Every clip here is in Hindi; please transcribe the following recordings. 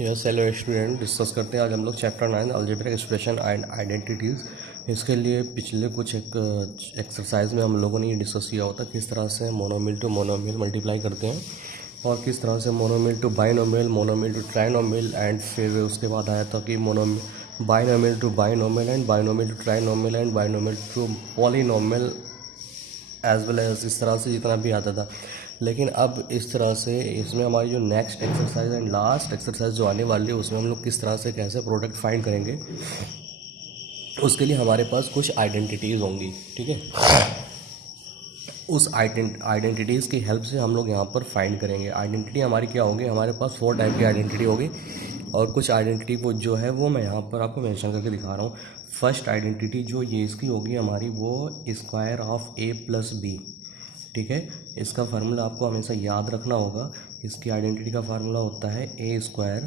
यस हेलो स्टूडेंट, डिस्कस करते हैं आज हम लोग chapter 9 algebraic expression and identities. इसके लिए पिछले कुछ एक एक्सरसाइज में हम लोगों ने ये डिस्कस किया होता किस तरह से मोनोमियल टू मोनोमियल मल्टीप्लाई करते हैं और किस तरह से monomial to binomial, monomial to trinomial and फिर उसके बाद आया था कि monomial binomial to binomial and binomial to trinomial and binomial to polynomial as well as इस तरह से जितना भी आता था। लेकिन अब इस तरह से इसमें हमारी जो next exercise and last exercise जो आने वाली है उसमें हम लोग किस तरह से कैसे प्रोडक्ट फाइंड करेंगे, उसके लिए हमारे पास कुछ आइडेंटिटीज़ होंगी। ठीक है, उस आइडेंटिटीज़ की हेल्प से हम लोग यहाँ पर फाइंड करेंगे। आइडेंटिटी हमारी क्या होगी, हमारे पास 4 टाइप की आइडेंटिटी होगी और कुछ आइडेंटिटी वो जो है वो मैं यहाँ पर आपको मेंशन करके दिखा रहा हूँ। फर्स्ट आइडेंटिटी जो ये इसकी होगी हमारी, वो square of A plus b. ठीक है, इसका फार्मूला आपको हमेशा याद रखना होगा। इसकी आइडेंटिटी का फार्मूला होता है ए स्क्वायर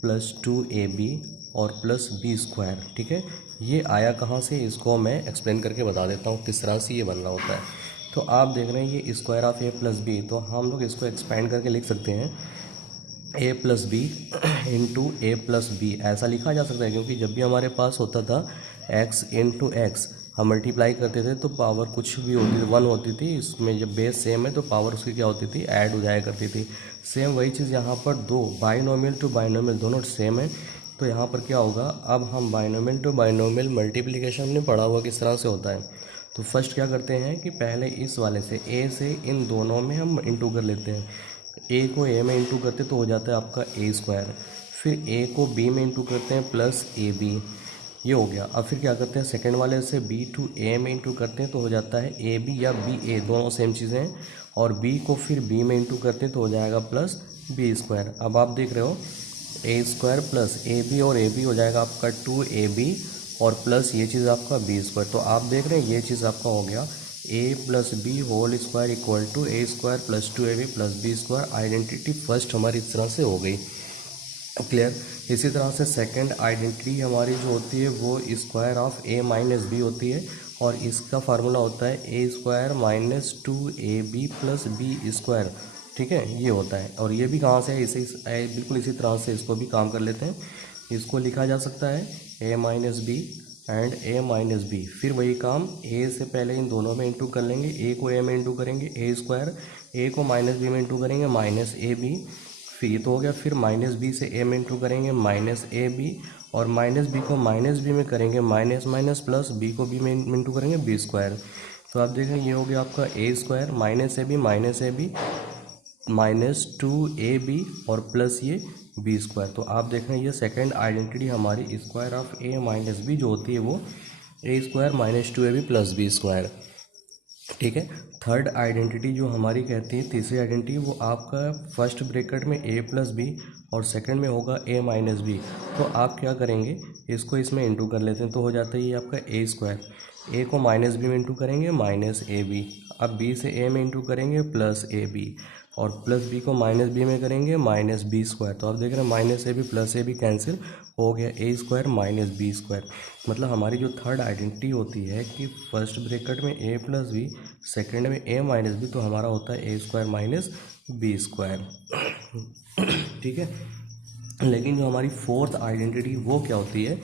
प्लस 2ab और प्लस बी स्क्वायर। ठीक है, ये आया कहाँ से, इसको मैं एक्सप्लेन करके बता देता हूँ किस तरह से ये बन रहा होता है। तो आप देख रहे हैं ये square of A plus b, तो हम लोग इसको एक्सपेंड करके लिख सकते हैं a plus b into a plus b. ऐसा लिखा जा सकता है क्योंकि जब भी हमारे पास होता था एक्स इंटू एक्स, हम मल्टीप्लाई करते थे तो पावर कुछ भी होती थी 1 होती थी। इसमें जब बेस सेम है तो पावर उसकी क्या होती थी, ऐड हो जाया करती थी। सेम वही चीज़ यहाँ पर दो बाइनोमियल टू बाइनोमियल दोनों सेम है, तो यहाँ पर क्या होगा, अब हम बाइनोमियल टू बाइनोमियल मल्टीप्लिकेशन में पढ़ा हुआ किस तरह से होता है। तो फर्स्ट क्या करते हैं कि पहले इस वाले से ए से इन दोनों में हम इंटू कर लेते हैं। ए को ए में इंटू करते तो हो जाता है आपका ए स्क्वायर, फिर ए को बी में इंटू करते हैं प्लस ए बी, ये हो गया। अब फिर क्या करते हैं सेकंड वाले से बी टू ए में इंटू करते हैं तो हो जाता है ए बी या बी ए, दोनों सेम चीज़ें हैं। और बी को फिर बी में इंटू करते हैं तो हो जाएगा प्लस बी स्क्वायर। अब आप देख रहे हो ए स्क्वायर प्लस ए बी और ए बी हो जाएगा आपका 2ab और प्लस ये चीज़ आपका बी स्क्वायर। तो आप देख रहे हैं ये चीज़ आपका हो गया A plus B whole square equal to A square plus 2ab plus B square. Identity first हमारी इस तरह से हो गई, क्लियर। इसी तरह से सेकंड आइडेंटिटी हमारी जो होती है वो square of A minus B होती है और इसका फार्मूला होता है A square minus 2ab plus B square. ठीक है, ये होता है। और ये भी कहाँ से है, बिल्कुल इसी तरह से इसको भी काम कर लेते हैं। इसको लिखा जा सकता है A minus B and A minus B, फिर वही काम ए से पहले इन दोनों में इंटू कर लेंगे। ए को ए में इंटू करेंगे ए स्क्वायर, ए को माइनस बी में इंटू करेंगे माइनस ए बी, फिर ये तो हो गया। फिर माइनस बी से ए में इंटू करेंगे माइनस ए बी और माइनस बी को माइनस बी में करेंगे माइनस माइनस प्लस बी को बी में इंटू करेंगे बी स्क्वायर। तो आप देखें ये हो गया आपका A square minus A B minus 2ab और प्लस ये बी स्क्वायर। तो आप देख रहे हैं ये सेकेंड आइडेंटिटी हमारी square of A minus B जो होती है वो A square minus 2ab plus B square. ठीक है, थर्ड आइडेंटिटी जो हमारी कहती है, तीसरी आइडेंटिटी, वो आपका फर्स्ट ब्रैकेट में ए प्लस बी और सेकंड में होगा ए माइनस बी। तो आप क्या करेंगे, इसको इसमें इंटू कर लेते हैं तो हो जाता है ये आपका ए स्क्वायर। ए को माइनस बी में इंटू करेंगे माइनस ए बी, अब बी से ए में इंटू करेंगे प्लस ए बी और प्लस बी को माइनस बी में करेंगे माइनस बी स्क्वायर। तो आप देख रहे हैं minus A b plus a b cancel हो गया, a square minus b square. मतलब हमारी जो थर्ड आइडेंटिटी होती है कि फर्स्ट ब्रैकेट में ए प्लस बी, सेकेंड में ए माइनस बी, तो हमारा होता है A square minus b square. ठीक है, लेकिन जो हमारी फोर्थ आइडेंटिटी वो क्या होती है,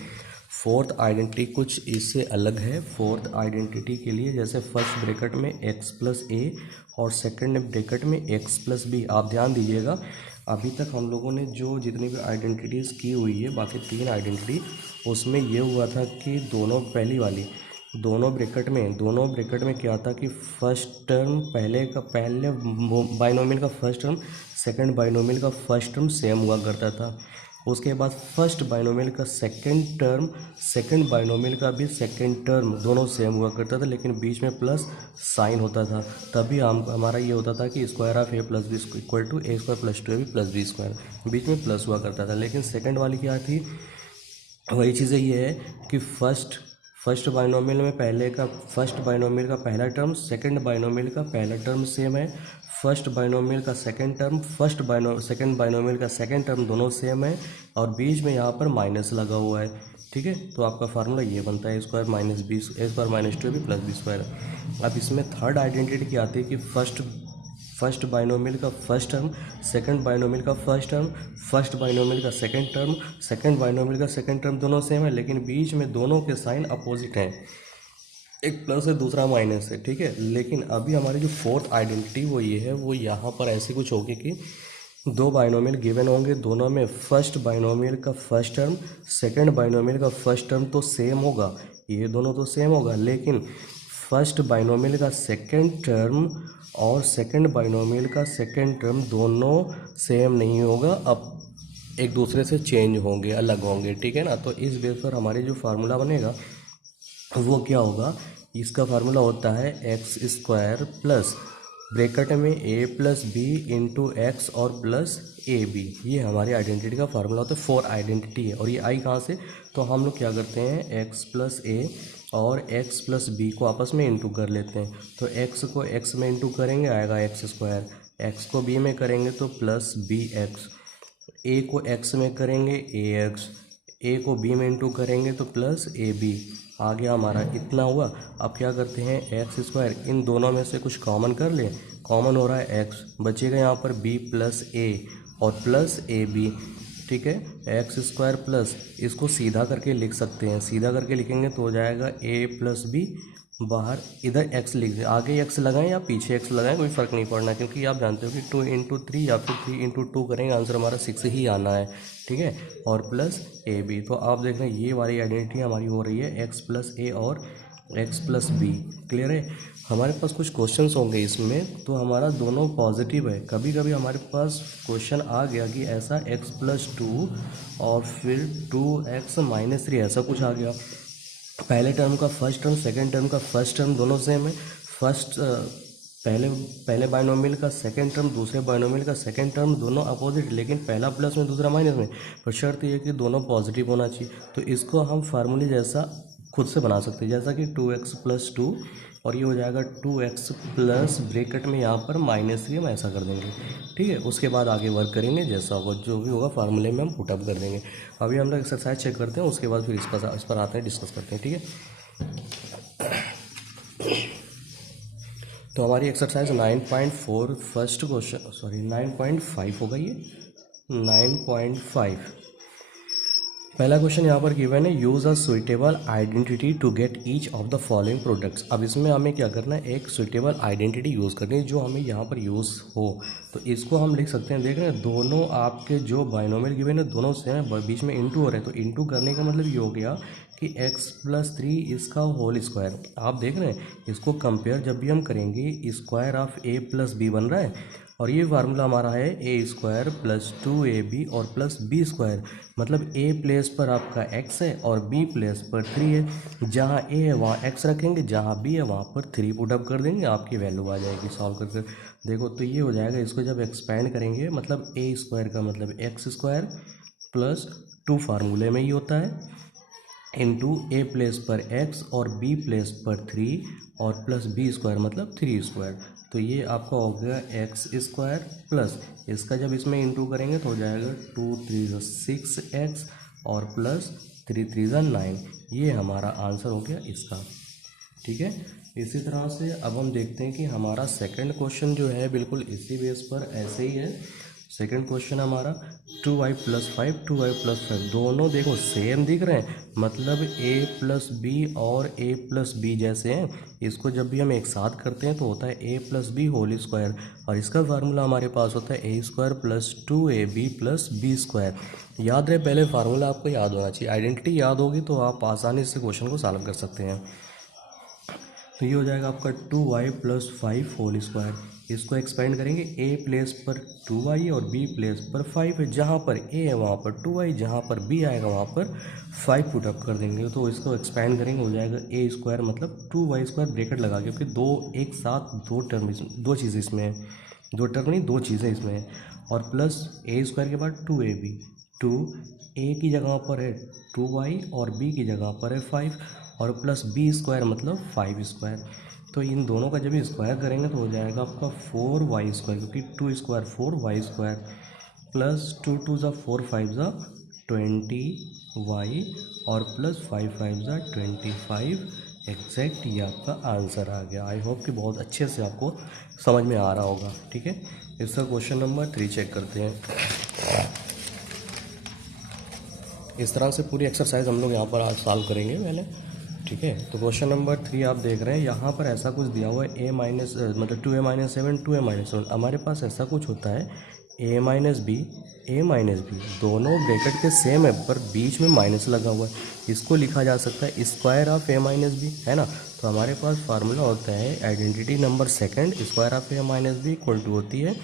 फोर्थ आइडेंटिटी कुछ इससे अलग है। फोर्थ आइडेंटिटी के लिए जैसे फर्स्ट ब्रैकेट में एक्स प्लस ए और सेकंड ब्रैकेट में एक्स प्लस बी, आप ध्यान दीजिएगा अभी तक हम लोगों ने जो जितनी भी आइडेंटिटीज़ की हुई है, बाकी 3 आइडेंटिटी, उसमें ये हुआ था कि दोनों पहली वाली दोनों ब्रैकेट में क्या था कि फर्स्ट टर्म पहले बाइनोमियल का फर्स्ट टर्म सेकंड बाइनोमियल का फर्स्ट टर्म सेम हुआ करता था। उसके बाद फर्स्ट बाइनोमियल का सेकंड टर्म, सेकंड बाइनोमियल का भी सेकंड टर्म, दोनों सेम हुआ करता था लेकिन बीच में प्लस साइन होता था। तभी हमारा ये होता था कि square of A plus B equal to A square plus 2ab plus B square, बीच में प्लस हुआ करता था। लेकिन सेकंड वाली क्या थी, वही चीज़ें ये है कि फर्स्ट बाइनोमियल में फर्स्ट बाइनोमियल का पहला टर्म सेकंड बाइनोमियल का पहला टर्म सेम है, फर्स्ट बाइनोमियल का सेकंड टर्म सेकंड बाइनोमियल का सेकंड टर्म दोनों सेम है और बीच में यहाँ पर माइनस लगा हुआ है। ठीक है, तो आपका फार्मूला ये बनता है A square minus 2ab plus B square. अब इसमें थर्ड आइडेंटिटी क्या आती है कि फर्स्ट बाइनोमियल का फर्स्ट टर्म, सेकंड बाइनोमियल का फर्स्ट टर्म, फर्स्ट बाइनोमियल का सेकंड टर्म, सेकंड बाइनोमियल का सेकंड टर्म, दोनों सेम है लेकिन बीच में दोनों के साइन अपोजिट हैं, एक प्लस है दूसरा माइनस है, ठीक है। लेकिन अभी हमारी जो फोर्थ आइडेंटिटी वो ये है, वो यहाँ पर ऐसे कुछ होगी कि दो बाइनोमियल गिवन होंगे, दोनों में फर्स्ट बाइनोमियल का फर्स्ट टर्म, सेकंड बाइनोमियल का फर्स्ट टर्म तो सेम होगा, ये दोनों तो सेम होगा, लेकिन फर्स्ट बाइनोमियल का सेकंड टर्म और सेकंड बाइनोमियल का सेकंड टर्म दोनों सेम नहीं होगा, अब एक दूसरे से चेंज होंगे, अलग होंगे, ठीक है ना। तो इस बेस पर हमारी जो फार्मूला बनेगा वो क्या होगा, इसका फार्मूला होता है एक्स स्क्वायर प्लस ब्रैकेट में ए प्लस बी इंटू एक्स और प्लस ए बी, ये हमारी आइडेंटिटी का फार्मूला होता है। फोर आइडेंटिटी है और ये आई कहाँ से, तो हम लोग क्या करते हैं एक्स प्लस ए और एक्स प्लस बी को आपस में इंटू कर लेते हैं। तो एक्स को एक्स में इंटू करेंगे आएगा एक्स स्क्वायर, एक्स को बी में करेंगे तो प्लस बी एक्स, ए को एक्स में करेंगे ए एक्स, ए को बी में इंटू करेंगे तो प्लस ए बी, आ गया हमारा इतना हुआ। अब क्या करते हैं एक्स स्क्वायर, इन दोनों में से कुछ कॉमन कर लें, कॉमन हो रहा है एक्स, बचेगा यहाँ पर बी प्लस ए और प्लस ए बी, ठीक है। एक्स स्क्वायर प्लस, इसको सीधा करके लिख सकते हैं, सीधा करके लिखेंगे तो हो जाएगा ए प्लस बी, बाहर इधर एक्स लिख दें, आगे एक्स लगाएं या पीछे एक्स लगाएं कोई फ़र्क नहीं पड़ना, क्योंकि आप जानते हो कि 2 इंटू 3 या फिर 3 इंटू 2 करेंगे आंसर हमारा 6 ही आना है, ठीक है। और प्लस ए बी, तो आप देख रहे हैं ये वाली आइडेंटिटी हमारी हो रही है एक्स प्लस ए और एक्स प्लस बी, क्लियर है। हमारे पास कुछ क्वेश्चंस होंगे इसमें, तो हमारा दोनों पॉजिटिव है, कभी कभी हमारे पास क्वेश्चन आ गया कि ऐसा एक्स प्लस 2 और फिर 2x माइनस 3 ऐसा कुछ आ गया, पहले टर्म का फर्स्ट टर्म सेकंड टर्म का फर्स्ट टर्म दोनों सेम है, फर्स्ट पहले बाइनोमियल का सेकंड टर्म दूसरे बाइनोमियल का सेकंड टर्म दोनों अपोजिट, लेकिन पहला प्लस में दूसरा माइनस में, पर शर्त ये कि दोनों पॉजिटिव होना चाहिए। तो इसको हम फार्मूले जैसा खुद से बना सकते हैं, जैसा कि 2x प्लस 2 और ये हो जाएगा 2x प्लस ब्रैकेट में यहाँ पर -3 हम ऐसा कर देंगे, ठीक है। उसके बाद आगे वर्क करेंगे, जैसा होगा जो भी होगा फार्मूले में हम पुटअप कर देंगे। अभी हम लोग एक्सरसाइज चेक करते हैं, उसके बाद फिर इस पर आते हैं, डिस्कस करते हैं, ठीक है। तो हमारी एक्सरसाइज 9.4 फर्स्ट क्वेश्चन, सॉरी 9.5 होगा ये, 9.5 पहला क्वेश्चन यहाँ पर गिवन है, use a suitable identity to get each of the following products. अब इसमें हमें क्या करना है, एक सुइटेबल आइडेंटिटी यूज़ करनी है जो हमें यहाँ पर यूज़ हो। तो इसको हम लिख सकते हैं, देख रहे हैं दोनों आपके जो बाइनोमियल गिवन है दोनों सेम है, बीच में इंटू हो रहे हैं, तो इंटू करने का मतलब ये हो गया कि x प्लस 3 इसका होल स्क्वायर। आप देख रहे हैं इसको कंपेयर जब भी हम करेंगे, square of a plus b बन रहा है और ये फार्मूला हमारा है ए स्क्वायर प्लस 2ab और प्लस बी स्क्वायर, मतलब ए प्लेस पर आपका x है और बी प्लेस पर 3 है, जहाँ a है वहाँ x रखेंगे, जहाँ b है वहाँ पर 3 पुटअप कर देंगे, आपकी वैल्यू आ जाएगी सॉल्व करके। देखो तो ये हो जाएगा, इसको जब एक्सपेंड करेंगे मतलब ए स्क्वायर का मतलब एक्स स्क्वायर प्लस 2 फार्मूले में ही होता है इंटू ए प्लेस पर x और b प्लेस पर 3 और प्लस बी स्क्वायर मतलब 3 स्क्वायर। तो ये आपका हो गया एक्स स्क्वायर प्लस इसका जब इसमें इंटू करेंगे तो हो जाएगा 2 3 6x और प्लस 3 3 9, ये हमारा आंसर हो गया इसका, ठीक है। इसी तरह से अब हम देखते हैं कि हमारा सेकंड क्वेश्चन जो है बिल्कुल इसी बेस पर ऐसे ही है। सेकंड क्वेश्चन हमारा 2y प्लस 5 2y प्लस 5 दोनों देखो सेम दिख रहे हैं, मतलब a प्लस बी और a प्लस बी जैसे हैं। इसको जब भी हम एक साथ करते हैं तो होता है a plus B whole square, और इसका फार्मूला हमारे पास होता है a square plus 2ab plus B square. याद रहे, पहले फार्मूला आपको याद होना चाहिए, आइडेंटिटी याद होगी तो आप आसानी से क्वेश्चन को सॉल्व कर सकते हैं। तो ये हो जाएगा आपका 2y प्लस 5 होल स्क्वायर, इसको एक्सपेंड करेंगे, a प्लेस पर 2y और b प्लेस पर 5 है, जहाँ पर a है वहाँ पर 2y, जहाँ पर b आएगा वहाँ पर 5 पुटअप कर देंगे। तो इसको एक्सपेंड करेंगे हो जाएगा a स्क्वायर मतलब 2y स्क्वायर ब्रैकेट लगा के, क्योंकि दो एक साथ दो टर्म दो चीज़ें इसमें है, दो टर्म नहीं दो चीज़ें इसमें है, और प्लस a स्क्वायर के बाद 2ab, 2 a की जगह पर है 2y और b की जगह पर है 5 और प्लस बी स्क्वायर मतलब 5 स्क्वायर। तो इन दोनों का जब स्क्वायर करेंगे तो हो जाएगा आपका 4y स्क्वायर, क्योंकि 2 स्क्वायर 4y स्क्वायर प्लस 2 2 ज़ा 4 5 ज़ा 20y और प्लस 5 5 ज़ा 25 एग्जैक्ट ये आपका आंसर आ गया। आई होप कि बहुत अच्छे से आपको समझ में आ रहा होगा। ठीक है, इसका क्वेश्चन नंबर 3 चेक करते हैं। इस तरह से पूरी एक्सरसाइज हम लोग यहाँ पर आज सॉल्व करेंगे पहले। ठीक है, तो क्वेश्चन नंबर 3 आप देख रहे हैं, यहाँ पर ऐसा कुछ दिया हुआ है मतलब 2a-7 2a-7। हमारे पास ऐसा कुछ होता है a-b दोनों ब्रैकेट के सेम है पर बीच में माइनस लगा हुआ है। इसको लिखा जा सकता है स्क्वायर ऑफ a-b, है ना। तो हमारे पास फार्मूला होता है identity number second, square of a-b equal to होती है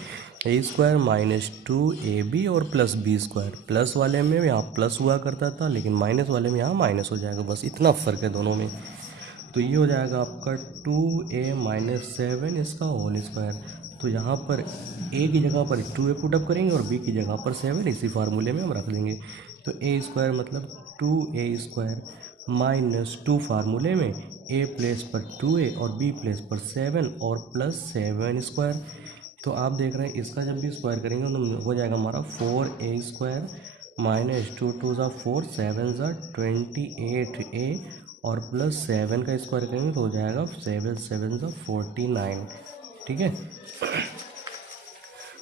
a² माइनस 2ab और प्लस b²। प्लस वाले में यहाँ प्लस हुआ करता था लेकिन माइनस वाले में यहाँ माइनस हो जाएगा, बस इतना फ़र्क है दोनों में। तो ये हो जाएगा आपका 2a-7 इसका होल स्क्वायर। तो यहाँ पर a की जगह पर 2a पुटअप करेंगे और b की जगह पर 7 इसी फार्मूले में हम रख देंगे। तो a² मतलब 2a² माइनस 2 फार्मूले में a प्लेस पर 2a और b प्लेस पर 7 और प्लस 7²। तो आप देख रहे हैं इसका जब भी स्क्वायर करेंगे तो हो जाएगा हमारा 4a² माइनस 2 2 ज़ा 4 7 ज़ा 28a और प्लस 7 का स्क्वायर करेंगे तो हो जाएगा 7 7 ज़ा 49। ठीक है,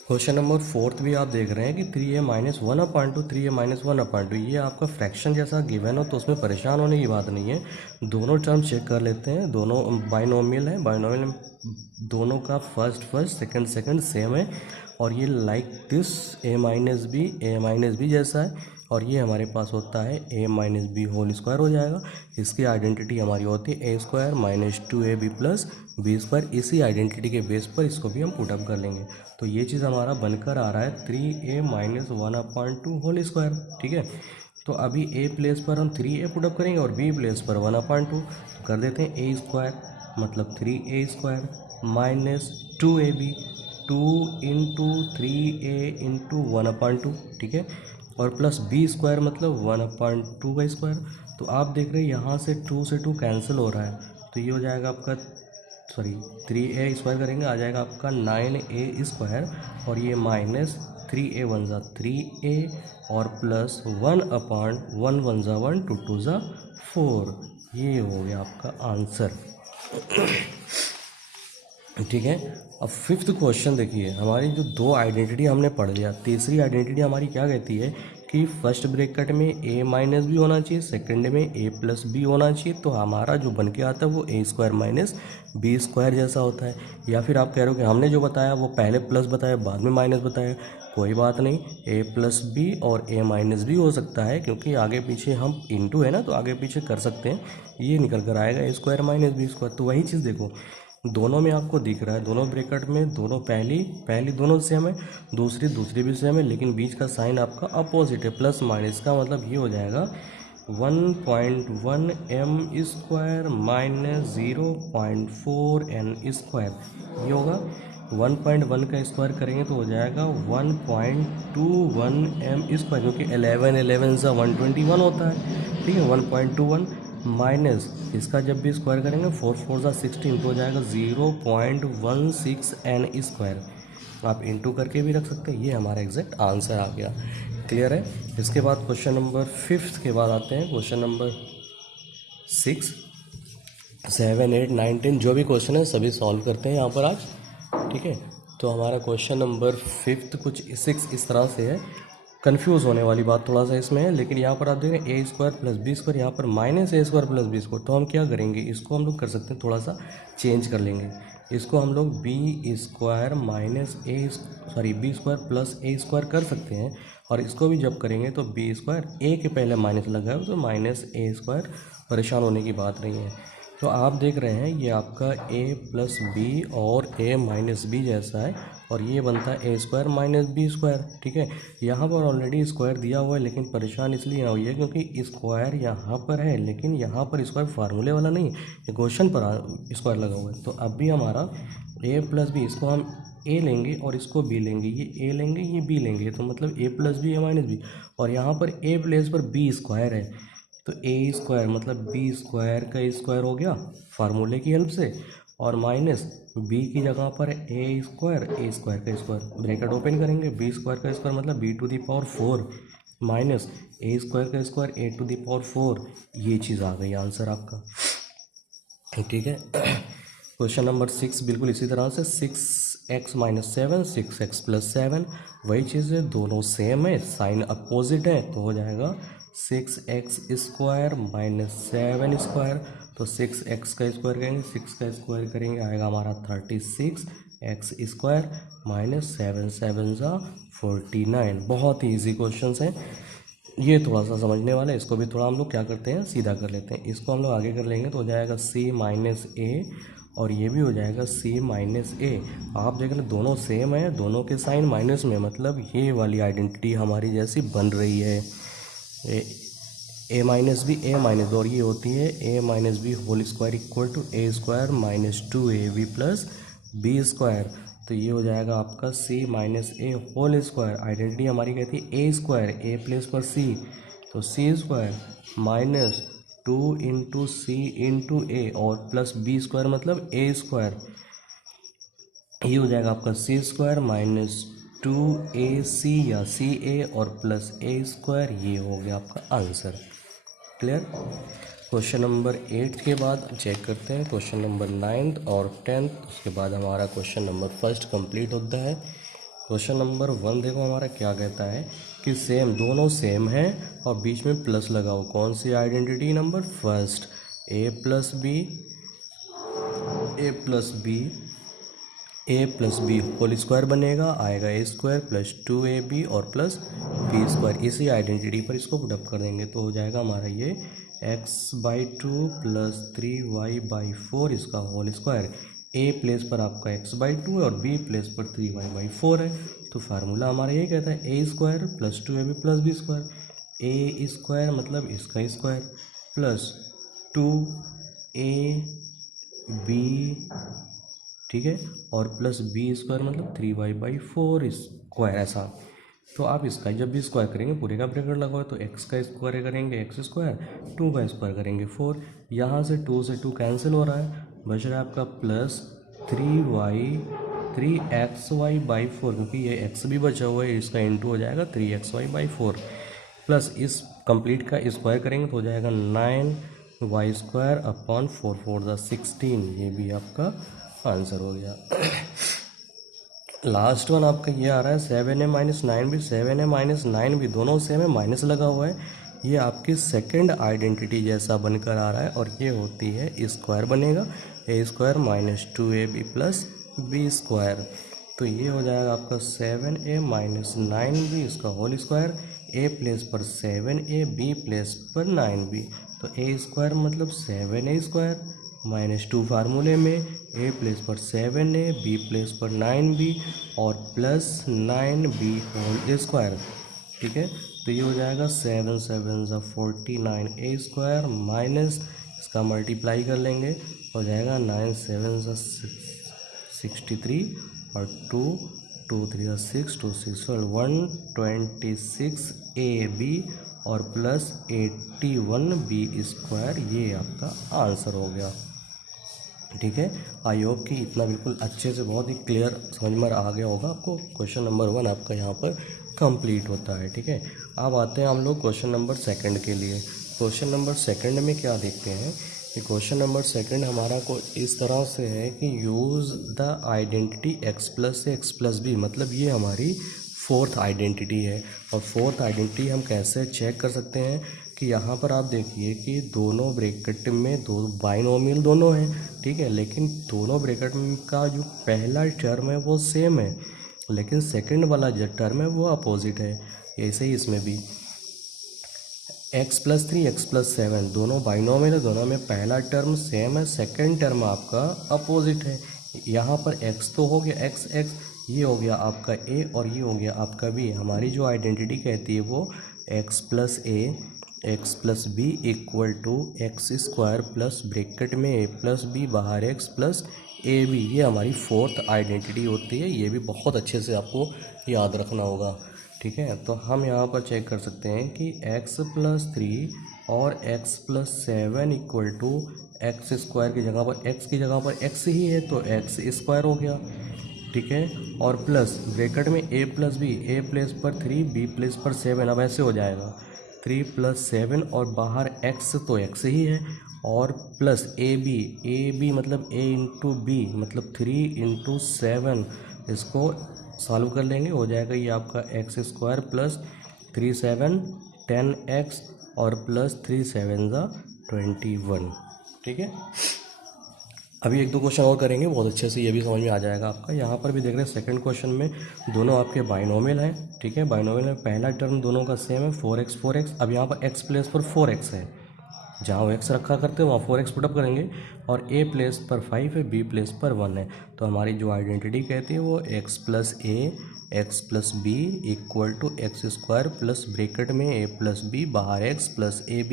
क्वेश्चन नंबर 4 भी आप देख रहे हैं कि 3a-1/2 3a-1/2 ये आपका फ्रैक्शन जैसा गिवन हो तो उसमें परेशान होने की बात नहीं है। दोनों टर्म चेक कर लेते हैं, दोनों बाइनोमियल है, बाइनोमियल दोनों का फर्स्ट सेकंड सेम है और ये लाइक दिस a-b जैसा है और ये हमारे पास होता है a-b होल स्क्वायर हो जाएगा। इसकी आइडेंटिटी हमारी होती है a² minus 2ab plus b²। इसी आइडेंटिटी के बेस पर इसको भी हम पुटअप कर लेंगे। तो ये चीज़ हमारा बनकर आ रहा है 3a-1/2 होल स्क्वायर। ठीक है, तो अभी a प्लेस पर हम 3a पुटअप करेंगे और b प्लेस पर 1/2 तो कर देते हैं a² मतलब 3a² minus 2ab 2 into 3a into 1/2। ठीक है, और प्लस b² मतलब 1/2 का स्क्वायर। तो आप देख रहे हैं यहाँ से 2 से 2 कैंसिल हो रहा है तो ये हो जाएगा आपका 3a² करेंगे आ जाएगा आपका 9a² और ये माइनस 3a1 ज़ा 3a और प्लस 1/1 1 ज़ा 1 2 2 ज़ा 4। ये हो गया आपका आंसर। ठीक है, अब फिफ्थ क्वेश्चन देखिए, हमारी जो दो आइडेंटिटी हमने पढ़ लिया, तीसरी आइडेंटिटी हमारी क्या कहती है कि फर्स्ट ब्रैकेट में a-b होना चाहिए, सेकंड में a+b होना चाहिए। तो हमारा जो बन के आता है वो a² माइनस b² जैसा होता है। या फिर आप कह रहे हो कि हमने जो बताया वो पहले प्लस बताया बाद में माइनस बताया, कोई बात नहीं, a+b और a-b हो सकता है क्योंकि आगे पीछे हम इंटू है ना तो आगे पीछे कर सकते हैं। ये निकल कर आएगा a² माइनस b²। तो वही चीज़ देखो दोनों में आपको दिख रहा है, दोनों ब्रैकेट में दोनों पहली दोनों सेम है, दूसरी भी सेम है, लेकिन बीच का साइन आपका अपोजिट है प्लस माइनस का मतलब ये हो जाएगा 1.1 m² माइनस 0.4 n²। ये होगा 1.1 का स्क्वायर करेंगे तो हो जाएगा 1.21 m², जो कि 11 सा 121 होता है। ठीक है, 1.21 माइनस इसका जब भी स्क्वायर करेंगे 4 4 ज़ा 16 तो हो जाएगा 0.16 n²। आप इंटू करके भी रख सकते हैं। ये हमारा एग्जैक्ट आंसर आ गया। क्लियर है। इसके बाद क्वेश्चन नंबर 5 के बाद आते हैं क्वेश्चन नंबर 6 7 8 9 10 जो भी क्वेश्चन है सभी सॉल्व करते हैं यहाँ पर आज। ठीक है, तो हमारा क्वेश्चन नंबर 5 कुछ 6 इस तरह से है। कंफ्यूज होने वाली बात थोड़ा सा इसमें है, लेकिन यहाँ पर आप देख रहे हैं a² प्लस b², यहाँ पर माइनस a² प्लस b²। तो हम क्या करेंगे, इसको हम लोग कर सकते हैं थोड़ा सा चेंज कर लेंगे। इसको हम लोग b² minus b² plus a² कर सकते हैं और इसको भी जब करेंगे तो b² a के पहले माइनस लगा है तो माइनस a²। परेशान होने की बात नहीं है। तो आप देख रहे हैं ये आपका a प्लस बी और a माइनस बी जैसा है और ये बनता है a² माइनस b²। ठीक है, यहाँ पर ऑलरेडी स्क्वायर दिया हुआ है लेकिन परेशान इसलिए हुई है क्योंकि स्क्वायर यहाँ पर है लेकिन यहाँ पर स्क्वायर फार्मूले वाला नहीं है, ये क्वेश्चन पर स्क्वायर लगा हुआ है। तो अब भी हमारा a प्लस बी, इसको हम a लेंगे और इसको b लेंगे, ये a लेंगे ये b लेंगे, तो मतलब a plus b a minus b, और यहाँ पर a प्लेस पर b² है तो a² मतलब b² का स्क्वायर हो गया फार्मूले की हेल्प से, और माइनस b की जगह पर a² का स्क्वायर, ब्रैकेट ओपन करेंगे, b² का स्क्वायर मतलब b⁴ माइनस a² का स्क्वायर a⁴। ये चीज़ आ गई आंसर आपका। ठीक है। क्वेश्चन नंबर 6 बिल्कुल इसी तरह से 6x-7 6x+7 वही चीज़ है, दोनों सेम है, साइन अपोजिट है, तो हो जाएगा 6x² - 7²। तो 6x का स्क्वायर करेंगे, 6 का स्क्वायर करेंगे, आएगा हमारा 36x² - 7 7 49। बहुत ही ईजी क्वेश्चन है, ये थोड़ा सा समझने वाला है। इसको भी थोड़ा हम लोग क्या करते हैं, सीधा कर लेते हैं। इसको हम लोग आगे कर लेंगे तो हो जाएगा C-A, और ये भी हो जाएगा C-A। आप देख लें दोनों सेम है, दोनों के साइन माइनस में, मतलब ये वाली आइडेंटिटी हमारी जैसी बन रही है। A-B और ये होती है A-B² = A-2AB + B²। तो ये हो जाएगा आपका C-A²। आइडेंटिटी हमारी कहती है A², A+C, तो C² - 2 × C × A और प्लस B² मतलब A²। ये हो जाएगा आपका C² - 2AC या CA और प्लस A²। ये हो गया आपका आंसर। क्लियर। क्वेश्चन नंबर 8 के बाद चेक करते हैं क्वेश्चन नंबर 9 और 10। उसके बाद हमारा क्वेश्चन नंबर 1 कंप्लीट होता है। क्वेश्चन नंबर 1 देखो हमारा क्या कहता है कि सेम, दोनों सेम है और बीच में प्लस लगाओ। कौन सी identity? Number first, A+B whole square बनेगा, आएगा A² + 2AB और प्लस B²। इसी आइडेंटिटी पर इसको पुटअप कर देंगे तो हो जाएगा हमारा ये x/2 + 3y/4 इसका होल स्क्वायर। A प्लेस पर आपका x/2 है और B प्लेस पर 3y/4 है। तो फार्मूला हमारा ये कहता है A² + 2AB + B²। A² मतलब इसका स्क्वायर प्लस 2AB, ठीक है, और प्लस B² मतलब 3y/4 ऐसा। तो आप इसका जब भी स्क्वायर करेंगे पूरे का ब्रैकेट लगाओ, तो x का स्क्वायर करेंगे x², 2 का स्क्वायर करेंगे 4। यहाँ से 2 से 2 कैंसिल हो रहा है, बच रहा है आपका प्लस 3xy/4, क्योंकि ये x भी बचा हुआ है, इसका इंटू हो जाएगा 3xy/4 प्लस इस कंप्लीट का स्क्वायर करेंगे तो हो जाएगा 9y² / 4 4 16। ये भी आपका आंसर हो गया। लास्ट वन आपका ये आ रहा है 7a - 9b दोनों सेम है, माइनस लगा हुआ है। ये आपकी सेकंड आइडेंटिटी जैसा बनकर आ रहा है और ये होती है स्क्वायर बनेगा A² - 2AB + B²। तो ये हो जाएगा आपका 7a - 9b इसका होल स्क्वायर। A प्लेस पर 7a, B प्लेस पर 9b, तो A² मतलब 7a² -2 फार्मूले में A प्लेस पर 7a, B प्लेस पर 9b और प्लस 9b होल स्क्वायर। ठीक है, तो ये हो जाएगा 7 7 49 A² माइनस इसका मल्टीप्लाई कर लेंगे, हो जाएगा 9 7 63 और 2 2 3 6 2 6 126 AB और प्लस 81 B²। ये आपका आंसर हो गया। ठीक है, आई होप कि इतना बिल्कुल अच्छे से बहुत ही क्लियर समझ में आ गया होगा आपको। क्वेश्चन नंबर 1 आपका यहाँ पर कंप्लीट होता है। ठीक है, अब आते हैं हम लोग क्वेश्चन नंबर 2 के लिए। क्वेश्चन नंबर 2 में क्या देखते हैं कि क्वेश्चन नंबर 2 हमारा को इस तरह से है कि use the identity x + a x + b, मतलब ये हमारी फोर्थ आइडेंटिटी है। और फोर्थ आइडेंटिटी हम कैसे चेक कर सकते हैं कि यहाँ पर आप देखिए कि दोनों ब्रैकेट में दो बाइनोमियल दोनों हैं, ठीक है, लेकिन दोनों ब्रैकेट का जो पहला टर्म है वो सेम है, लेकिन सेकंड वाला जो टर्म है वो अपोजिट है। ऐसे ही इसमें भी x + 3 x + 7 दोनों बाइनोमियल है, दोनों में पहला टर्म सेम है, सेकंड टर्म आपका अपोजिट है। यहाँ पर x तो हो गया x x, ये हो गया आपका a और ये हो गया आपका b। हमारी जो आइडेंटिटी कहती है वो x + a x + b = x² plus bracket में a + b बाहर x + ab, ये हमारी फोर्थ आइडेंटिटी होती है। ये भी बहुत अच्छे से आपको याद रखना होगा। ठीक है, तो हम यहाँ पर चेक कर सकते हैं कि x + 3 और x + 7 = x² की जगह पर x की जगह पर x ही है तो x² हो गया। ठीक है, और प्लस ब्रैकेट में a + b, a प्लेस पर 3 b प्लेस पर 7, अब ऐसे हो जाएगा 3 + 7 और बाहर x तो x ही है, और प्लस ए बी मतलब a इंटू बी मतलब 3 × 7, इसको सॉल्व कर लेंगे, हो जाएगा ये आपका x² प्लस 3 7 10x और प्लस 3 7 21। ठीक है, अभी एक दो क्वेश्चन और करेंगे, बहुत अच्छे से ये भी समझ में आ जाएगा आपका। यहाँ पर भी देख रहे हैं सेकंड क्वेश्चन में दोनों आपके बाइनोमियल हैं। ठीक है, बाइनोमियल में पहला टर्म दोनों का सेम है 4x। अब यहाँ पर x प्लेस पर 4x है, जहाँ वो x रखा करते हैं वहाँ 4x पुटअप करेंगे, और a प्लेस पर 5 है, b प्लेस पर 1 है। तो हमारी जो आइडेंटिटी कहती है वो x + a x + b = x² plus bracket में a + b बाहर x + ab।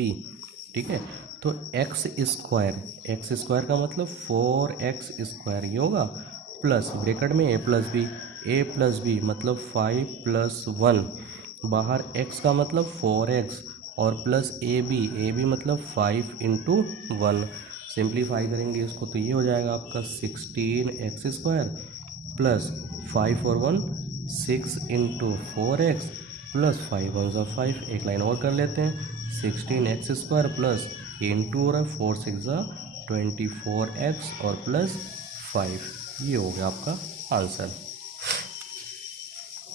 ठीक है, तो x² का मतलब 4x² ये होगा, प्लस ब्रैकेट में a + b मतलब 5 + 1 बाहर x का मतलब 4x और प्लस ab मतलब 5 × 1। सिंप्लीफाई करेंगे इसको तो ये हो जाएगा आपका 16x² प्लस 5 और 1 6 × 4x प्लस 5 1 5। एक लाइन और कर लेते हैं, 16x² प्लस इंटू हो रहा है 4 6 24x और प्लस 5। ये हो गया आपका आंसर।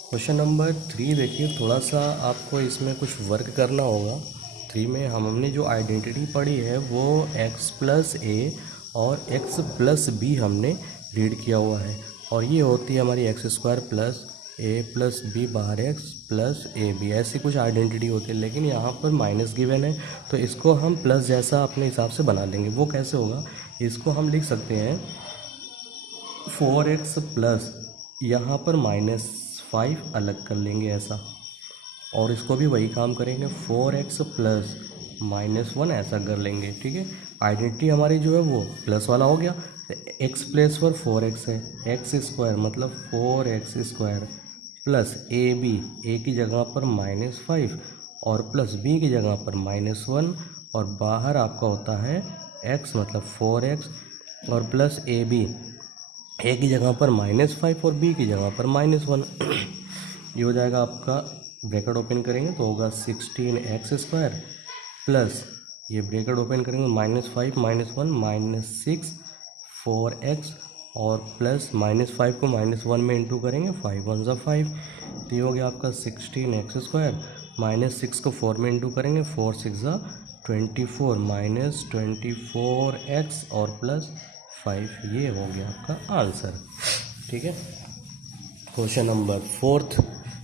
क्वेश्चन नंबर 3 देखिए, थोड़ा सा आपको इसमें कुछ वर्क करना होगा। 3 में हमने जो आइडेंटिटी पढ़ी है वो x + a और x + b हमने रीड किया हुआ है, और ये होती है हमारी x² प्लस a + b बाहर x प्लस ab, ऐसी कुछ आइडेंटिटी होती है। लेकिन यहाँ पर माइनस गिवन है तो इसको हम प्लस जैसा अपने हिसाब से बना लेंगे। वो कैसे होगा, इसको हम लिख सकते हैं 4x प्लस यहाँ पर -5 अलग कर लेंगे ऐसा, और इसको भी वही काम करेंगे 4x प्लस -1 ऐसा कर लेंगे। ठीक है, आइडेंटिटी हमारी जो है वो प्लस वाला हो गया। x प्लेस पर 4x है, x² मतलब 4x² प्लस a की जगह पर -5 और प्लस b की जगह पर -1, और बाहर आपका होता है x मतलब 4x और प्लस a की जगह पर -5 और b की जगह पर -1। ये हो जाएगा आपका, ब्रैकेट ओपन करेंगे तो होगा 16x² प्लस ये ब्रैकेट ओपन करेंगे -5 -1 -6 4x और प्लस -5 को -1 में इंटू करेंगे 5 1 5। तो ये हो गया आपका 16x² -6 को 4 में इंटू करेंगे 4 6 24 -24x और प्लस 5। ये हो गया आपका आंसर। ठीक है, क्वेश्चन नंबर 4,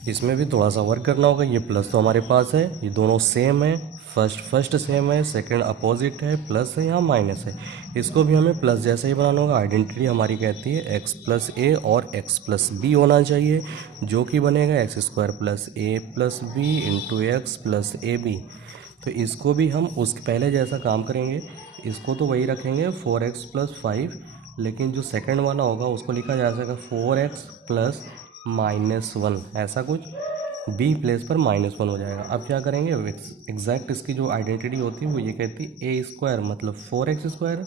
इसमें भी थोड़ा सा वर्क करना होगा। ये प्लस तो हमारे पास है, ये दोनों सेम है, फर्स्ट सेम है, सेकंड अपोजिट है, प्लस है यहाँ माइनस है, इसको भी हमें प्लस जैसा ही बनाना होगा। आइडेंटिटी हमारी कहती है x + a और x + b होना चाहिए, जो कि बनेगा x² plus a plus b into x plus ab। तो इसको भी हम उसके पहले जैसा काम करेंगे, इसको तो वही रखेंगे 4x प्लस 5, लेकिन जो सेकंड वाला होगा उसको लिखा जा सकता है 4x प्लस -1 ऐसा कुछ, b प्लेस पर -1 हो जाएगा। अब क्या करेंगे, एग्जैक्ट इसकी जो आइडेंटिटी होती है वो ये कहती है a² मतलब 4x²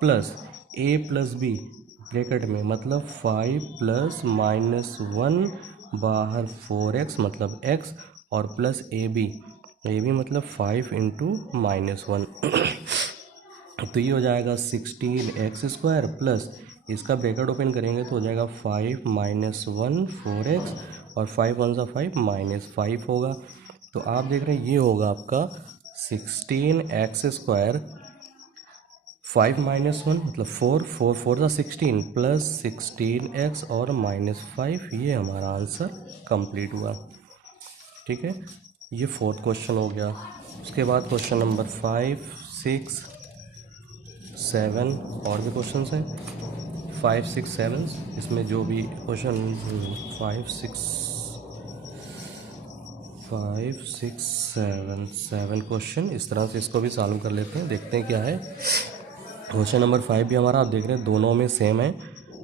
plus a plus b bracket में मतलब 5 प्लस -1 बाहर 4x मतलब x और प्लस ab मतलब 5 × -1। तो ये हो जाएगा 16x² प्लस इसका ब्रैकेट ओपन करेंगे तो हो जाएगा 5 -1 4x और 5 1 5 -5 होगा। तो आप देख रहे हैं ये होगा आपका 16x² 5 -1 मतलब 4 4 4 16 प्लस 16x और -5। ये हमारा आंसर कंप्लीट हुआ। ठीक है, ये 4th क्वेश्चन हो गया। उसके बाद क्वेश्चन नंबर 5 6 7 और भी क्वेश्चन हैं 5 6 7, इसमें जो भी क्वेश्चन 5 6 7 क्वेश्चन इस तरह से इसको भी सॉल्व कर लेते हैं, देखते हैं क्या है। क्वेश्चन नंबर 5 भी हमारा आप देख रहे हैं दोनों में सेम है,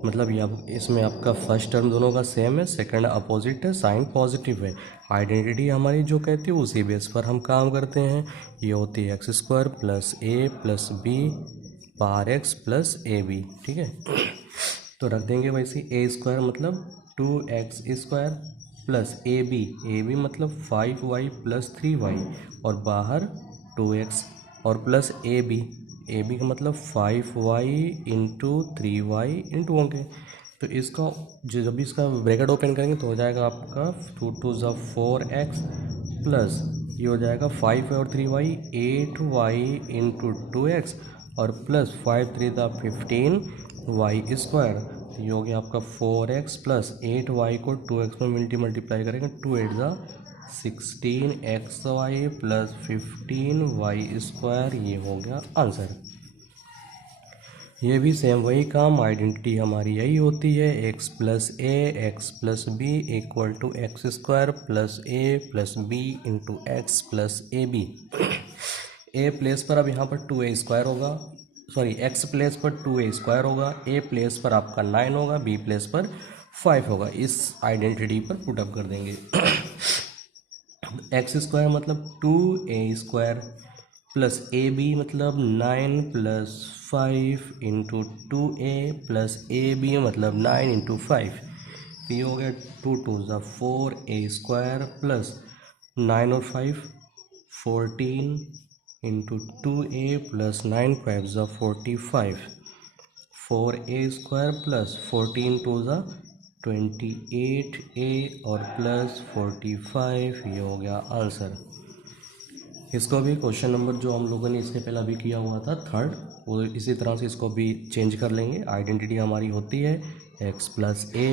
मतलब ये इसमें आपका फर्स्ट टर्म दोनों का सेम है, सेकंड अपोजिट है, साइन पॉजिटिव है। आइडेंटिटी हमारी जो कहती है उसी बेस पर हम काम करते हैं। ये होती है x² plus a plus b बाहर x प्लस ab। ठीक है, तो रख देंगे वैसे a² मतलब 2x² प्लस ए बी मतलब 5y प्लस 3y और बाहर 2x और प्लस ए बी का मतलब 5y इंटू 3y इंटू होंगे। तो इसका जब भी इसका ब्रैकेट ओपन करेंगे तो हो जाएगा आपका 2 2 ज़ा 4x प्लस ये हो जाएगा 5 और 3y 8y इंटू 2x और प्लस 5 3 ज़ा 15y स्क्वायर। तो ये हो गया आपका 4x प्लस 8y को 2x में मल्टीप्लाई करेंगे 2 8 ज़ा 16xy प्लस 15y स्क्वायर। ये हो गया आंसर। ये भी सेम वही काम, आइडेंटिटी हमारी यही होती है, x plus a x plus B equal to x square plus a plus b into x plus a b. A place पर अब यहाँ पर 2a स्क्वायर होगा, सॉरी एक्स प्लेस पर 2a स्क्वायर होगा, ए प्लेस पर आपका 9 होगा, बी प्लेस पर 5 होगा। इस आइडेंटिटी पर पुटअप कर देंगे। एक्स स्क्वायर मतलब 2a square plus a b मतलब 9 plus 5 into 2a plus a b मतलब 9 इंटू 5। तो ये हो गया 2 2 ज़ा 4a स्क्वायर प्लस 9 और 5 14 इंटू 2a प्लस 9 5 ज़ा 45 4a स्क्वायर प्लस 14 2 ज़ा 28a और प्लस 45। ये हो गया आंसर। इसको भी क्वेश्चन नंबर जो हम लोगों ने इसके पहले अभी किया हुआ था थर्ड, वो इसी तरह से इसको भी चेंज कर लेंगे। आइडेंटिटी हमारी होती है x plus a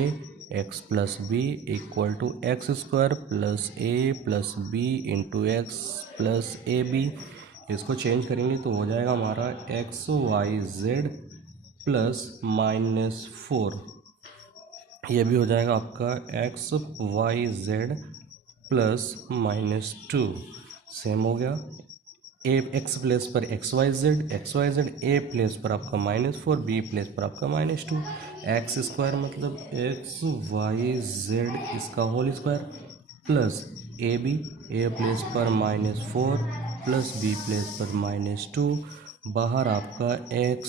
x plus B equal to x square plus a plus b into x plus a b. इसको चेंज करेंगे तो हो जाएगा हमारा एक्स वाई जेड प्लस -4। ये भी हो जाएगा आपका x y z plus -2। Same हो गया। ए एक्स प्लेस पर x y z a place पर आपका -4 बी प्लेस पर आपका -2। एक्स स्क्वायर मतलब एक्स वाई जेड इसका whole square plus a b a place पर -4 प्लस बी प्लेस पर -2 बाहर आपका एक्स